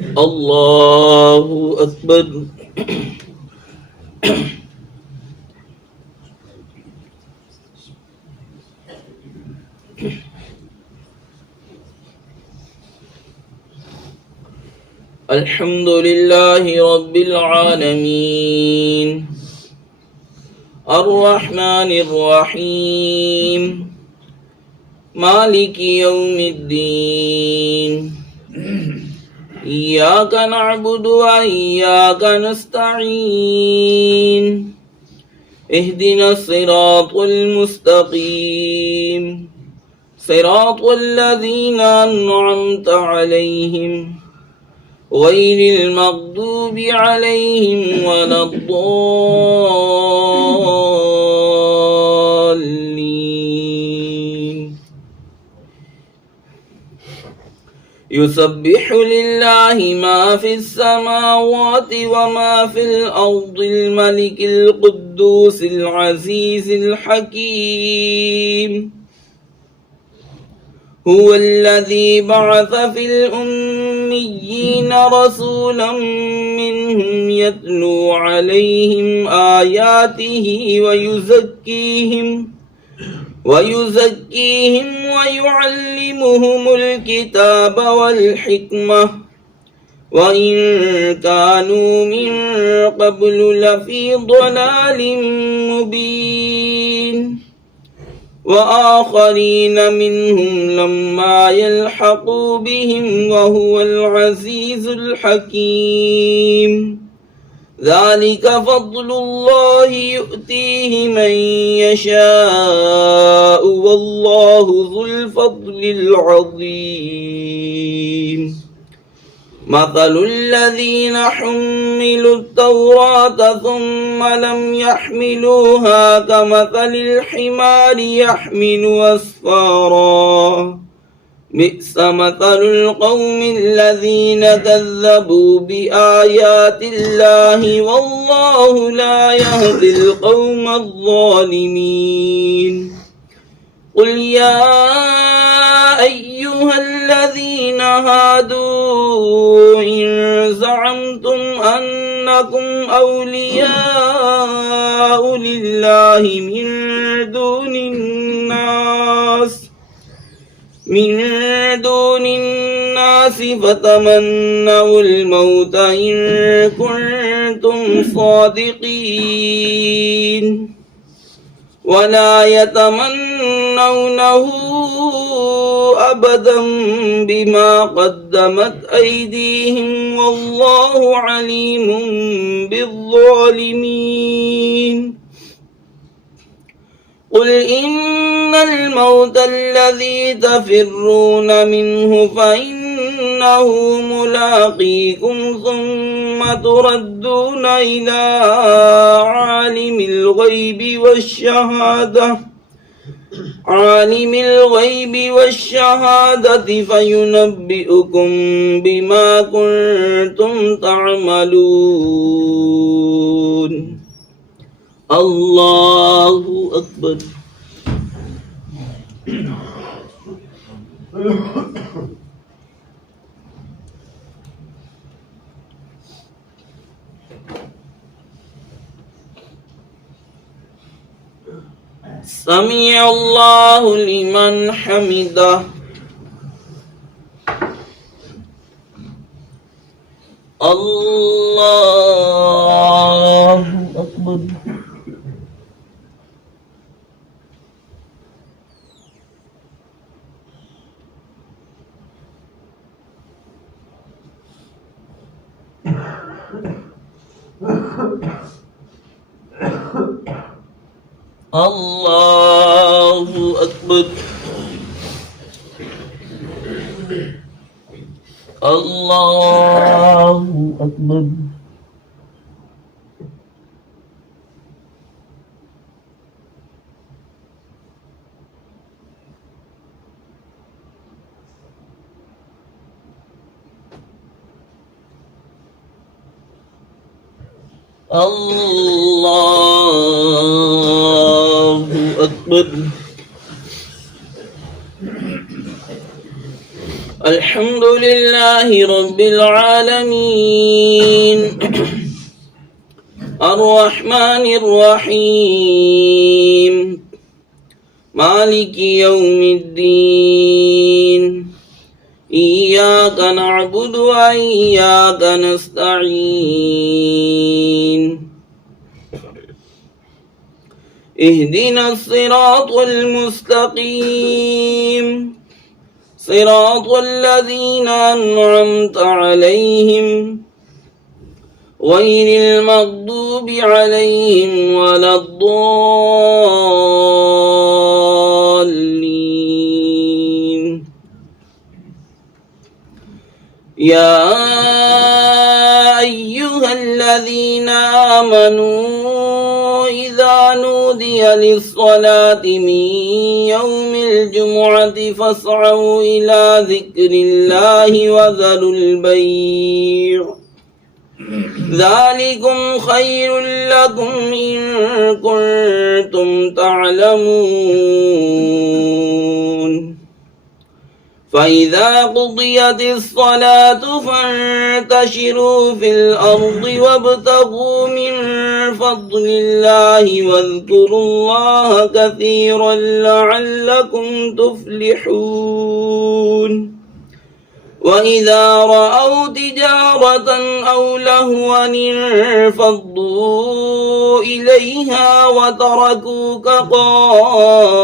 الله أكبر. الحمد لله رب العالمين الرحمن الرحيم مالك يوم الدين إياك نعبد وإياك نستعين اهدنا الصراط المستقيم صراط الذين أنعمت عليهم غير المغضوب عليهم ولا الضالين. يسبح لله ما في السماوات وما في الأرض الملك القدوس العزيز الحكيم. هو الذي بعث في الأميين رسولا منهم يتلو عليهم آياته ويزكيهم ويعلمهم الكتاب والحكمة وإن كانوا من قبل لفي ضلال مبين. وآخرين منهم لما يلحقوا بهم وهو العزيز الحكيم. ذلك فضل الله يؤتيه من يشاء والله ذو الفضل العظيم. مثل الذين حملوا التوراة ثم لم يحملوها كمثل الحمار يحمل أسفارا بئس مثل القوم الذين كذبوا بآيات الله والله لا يهدي القوم الظالمين. قل يا أيها الذين هادوا إن زعمتم أنكم أولياء لله من دون الناس فتمنوا الموت إن كنتم صادقين ولا يتمنونه أبدا بما قدمت أيديهم والله عليم بالظالمين. قل إن الموت الذي تفرون منه فإنه ملاقيكم ثم تردون إلى عالم الغيب والشهادة فينبئكم بما كنتم تعملون. الله أكبر. سمع الله لمن حمده. الله أكبر. الله أكبر. الله أكبر. الله أكبر. الحمد لله رب العالمين الرحمن الرحيم مالك يوم الدين إياك نعبد وإياك نستعين اهدنا الصراط المستقيم صراط الذين أنعمت عليهم غير المغضوب عليهم ولا الضالين يا أيها الذين آمنوا إذا نودي للصلاة من يوم الجمعة فاسعوا إلى ذكر الله وذروا البيع ذلكم خير لكم إن كنتم تعلمون فإذا قضيت الصلاة فانتشروا في الأرض وابتغوا من فضل الله واذكروا الله كثيرا لعلكم تفلحون وإذا رأوا تجارة أو لهوا انفضوا إليها وتركوك قائما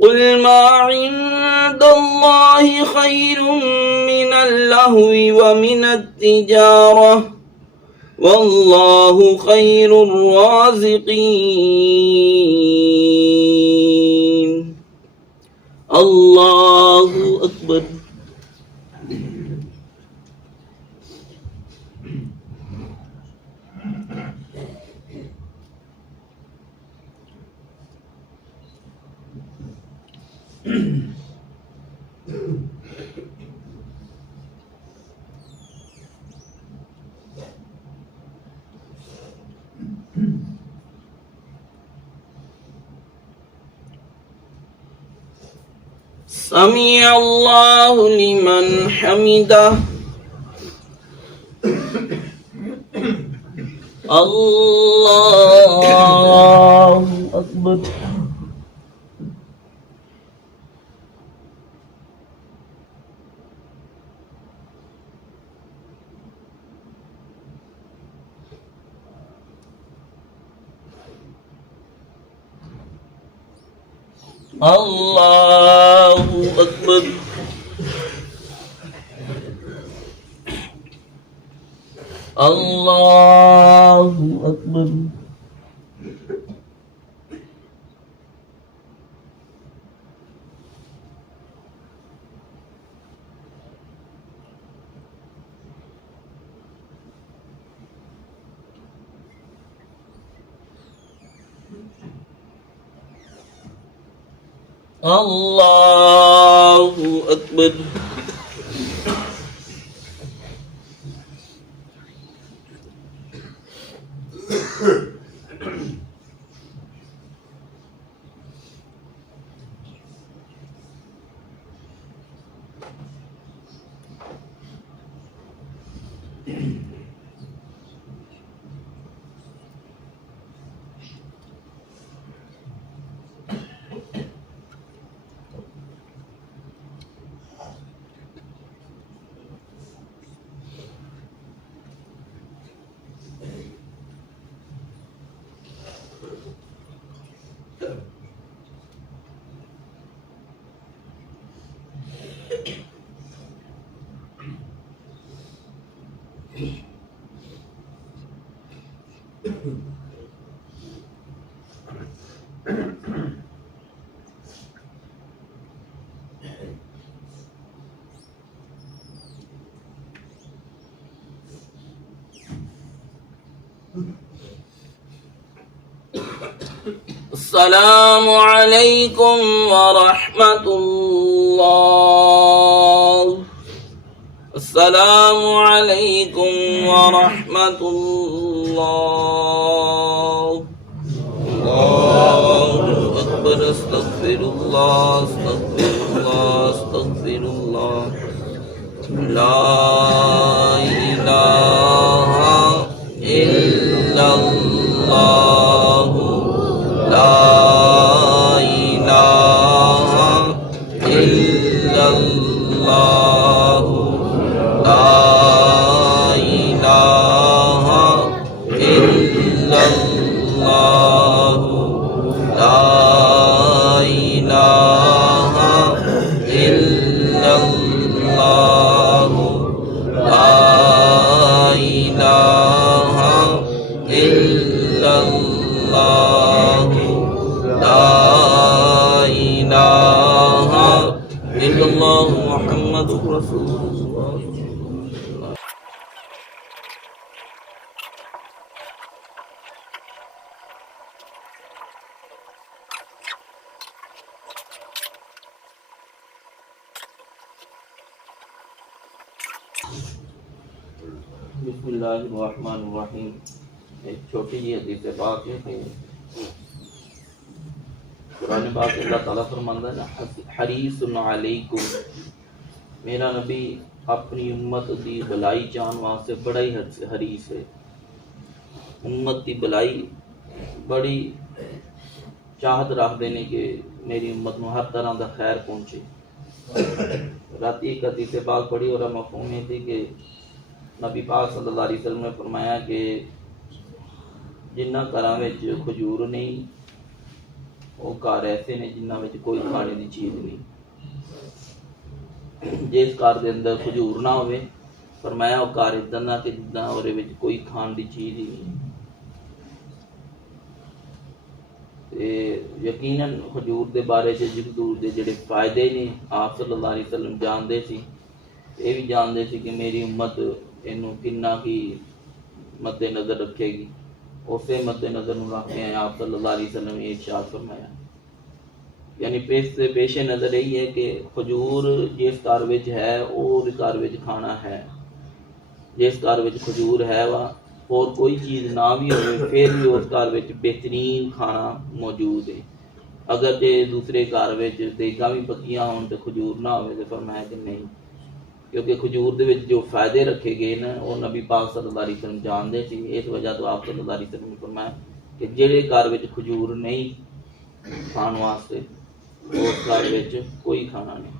قل ما عند الله خير من اللهو ومن التجارة والله خير الرازقين الله أكبر سمع الله لمن حمده الله أكبر الله أكبر الله أكبر الله أكبر السلام عليكم ورحمة الله. السلام عليكم ورحمة الله. الله أكبر. अस्तगफिरुल्लाह अस्तगफिरुल्लाह अस्तगफिरुल्लाह ला इलाहा इल्लल्लाह ला इलाहा इल्लल्लाह ला इलाहा इल्लल्लाह ला इलाहा इल्लल्लाह ला इलाहा इल्लल्लाह ला इलाहा इल्लल्लाह मुहम्मदुर रसूलुल्लाह। बिस्मिल्लाहिर्रहमानिर्रहीम। एक छोटी जी हदीस पाक है कि कुरान पाक में अल्लाह ताला फरमाता है ना, हरीसुन अलैकुम, मेरा नबी अपनी उम्मत दी भलाई चाहन वास्ते बड़ा ही हरीस है। उम्मत की भलाई बड़ी चाहत रखते हैं कि मेरी उम्मत में हर तरह का खैर पहुँचे। राती एक हदीस पाक पढ़ी और मफहूम ये थी कि नबी पाक सल्लल्लाहु अलैहि वसल्लम ने फरमाया कि जिन्ना घरों में खजूर नहीं वो घर ऐसे ने जिन्हों में कोई खाने की चीज़ नहीं। जिस घर के अंदर खजूर ना हो, फरमाया वो घर इदा ना कि जिदा वो कोई खाने की चीज़ ही नहीं। यकीनन खजूर के बारे खजूर के जोड़े फायदे ने आप सल्लल्लाहु अलैहि वसल्लम जानते सी, ये भी जानते सी कि मेरी उम्मत इनू किन्ना की मद्देनज़र रखेगी। उसे मद्देनज़र रखते हैं आप सल्लल्लाहु अलैहि वसल्लम ने इरशाद फरमाया, यानी पेशे नज़र यही है कि खजूर जिस घर में है वो घर में खाना है। जिस घर में खजूर है वा और कोई चीज़ ना भी हो फिर भी उस घर में बेहतरीन खाना मौजूद है। अगर जे दूसरे घर में देगा भी पक्कियां हो तो खजूर ना हो तो फरमाया कि नहीं, क्योंकि खजूर के जो फायदे रखे गए ना वो नबी पाक सल्लल्लाहु अलैहि वसल्लम जानते थे। इस वजह तो आप सल्लल्लाहु अलैहि वसल्लम ने फरमाया कि जेड़े घर में खजूर नहीं खाने वास्ते उस घर में कोई खाना नहीं।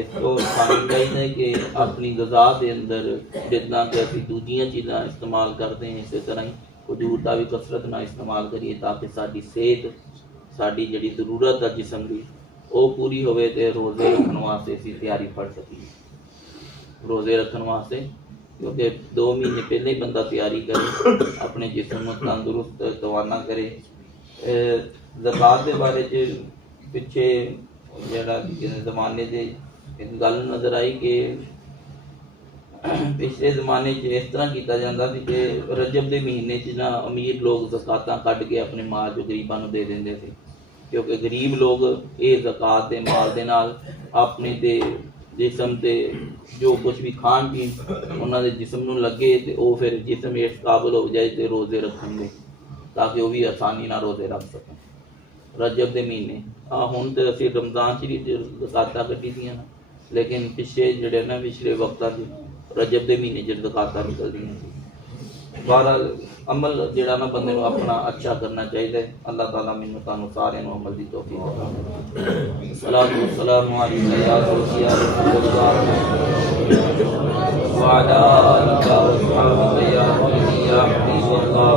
इस तो सानू चाहिए कि अपनी गज़ा के अंदर जितना कि असीं दूजियां चीज़ां इस्तेमाल करते हैं इस तरह ही खजूर का भी कसरत ना इस्तेमाल करिए ताकि साडी सेहत साडी जिहड़ी जरूरत है जिस्म की वो पूरी होवे ते रोज़े रखने वास्ते असीं तैयारी फड़ सकीए। रोज़े रखने वास्ते क्योंकि 2 महीने पहले ही बंदा तैयारी करे, अपने जिस्म को तंदुरुस्त तवाना करे। ज़कात के बारे पिछे जड़ा जमाने से गल नज़र आई कि पिछले जमाने इस तरह किया जाता कि रजब के महीने ना अमीर लोग ज़कातां कढ़ के अपने माल जो गरीबां नूं दे देंदे थे, क्योंकि गरीब लोग ये ज़कात के माल दे नाल अपने ते जिस्म ते जो कुछ भी खान पीन उन्होंने जिस्म नूं लगे तो वो फिर जिस्म इस काबिल हो जाए तो रोज़े रखेंगे ताकि वो भी आसानी ना रोज़े रख सकें। रजब के महीने हुण तो असीं रमज़ान शरीफ ज़कातां कढ़ी दियां ना, लेकिन पिछले जिहड़े ना पिछले वक्तां रजब के महीने ज़कातां निकलदियां। बहरहाल अमल जिहड़ा ना बंदे नूं अपना अच्छा करना चाहिए। अल्लाह ताला मैनूं तुहानूं सारिआं नूं अमल दी तौफीक अता फरमाए। सलातु वस्सलामु अलैका या रसूलल्लाह व अला आलिका व अस्हाबिका या सय्यदी या हबीबल्लाह।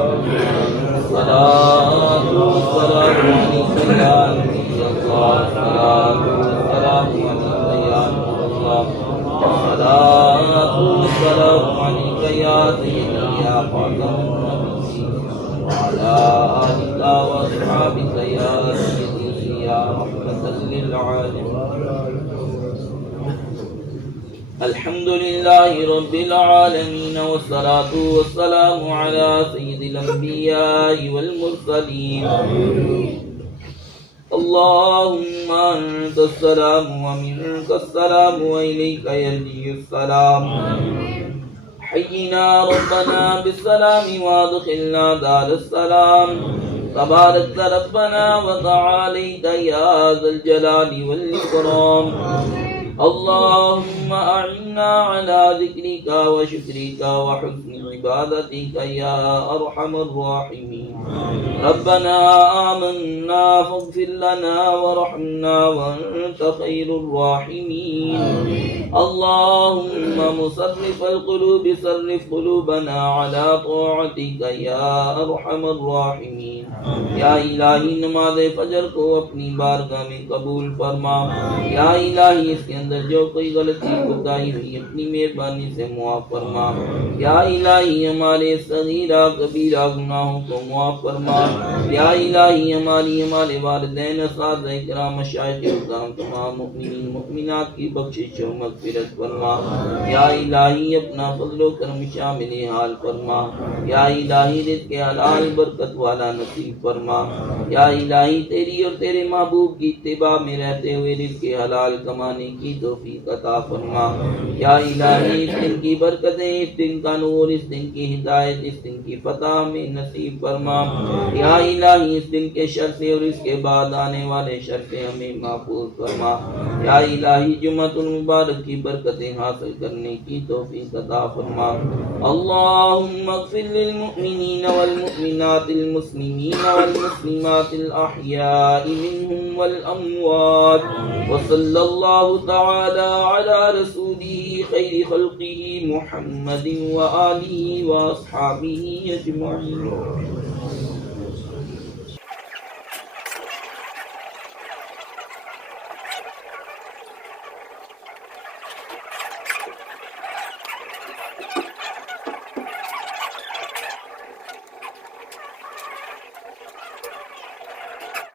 सलातु वस्सलामु अलैका या नबीयल्लाह। सलातु वस्सलामु अलैका या नूरल्लाह। सलातु वस्सलामु अलैका या सय्यदी या खातमुन नबिय्यीन व अला आलिका व अस्हाबिका या सय्यदी या रहमतल लिल आलमीन। अल्हम्दुलिल्लाहि रब्बिल आलमीन वस्सलातु वस्सलामु अला सय्यिदिल अंबिया'i वल मुरसलीन। अल्लाहुम्मा अंतस्सलामु व मिनकस्सलामु व इलैका यर्जि'ुस्सलाम। हय्यिना रब्बना बिस्सलामि व अदखिलना दारस्सलाम। तबारक रब्बना व तआलैता या ज़ल जलाली वल इकराम। अल्लाहुम्मा अइन्ना अला ज़िक्रिका व शुक्रिका व हुस्नि इबादतिका या अरहमर राहिमीन। रब्बना आमन्ना फग़फिर लना वरहमना व अंत खैरुर राहिमीन। अल्लाहुम्मा मुसर्रिफ़ल क़ुलूब सर्रिफ़ क़ुलूबना अला ताअतिका या अरहमर राहिमीन। या इलाही नमाज़ फजर को अपनी बारगाह में कबूल फरमा। या इलाही इसके अंदर जो कोई गलती कोताही हुई अपनी मेहरबानी से मुआफ़ फरमा। या इलाही हमारे सगीरा कबीरा गुनाहों को मुआफ़ फरमा। या इलाही हमारे वालिदैन असातिज़ा इकराम मशाइख़ इकराम तमाम मुमिनीन मुमिनात की बख्शिश व मग़फ़िरत फरमा। या इलाही अपना फज़्ल व करम शामिल हाल फरमा। या इलाही रिज़्क़ हलाल बरकत वाला नसीब फरमा। या इलाही तेरी और तेरे महबूब की इत्तिबा में रहते हुए रिज़्क़ हलाल कमाने की तौफ़ीक़ अता फरमा। या इलाही इस दिन की बरकतें, इस दिन का नूर, इस दिन की हिदायत, इस दिन की फतह में नसीब फरमा। या इलाही इस दिन के शर से और इसके बाद आने वाले शर से हमें महफूज फरमा। या इलाही जुम्मतुल मुबारक की बरकतें हासिल करने की तौफ़ीक़ अता फरमा। अल्लाहुम्मा अग़फ़िर लिल मुअमिनीन वल मुअमिनातिल मुस्लिमीन वल मुस्लिमातिल अहयाइ मिनहुम वल अमवात व सल्लल्लाहु तआला अला रसूलिही खैरि खल्क़िही मुहम्मदिन व आलिही व अस्हाबिही अजमईन।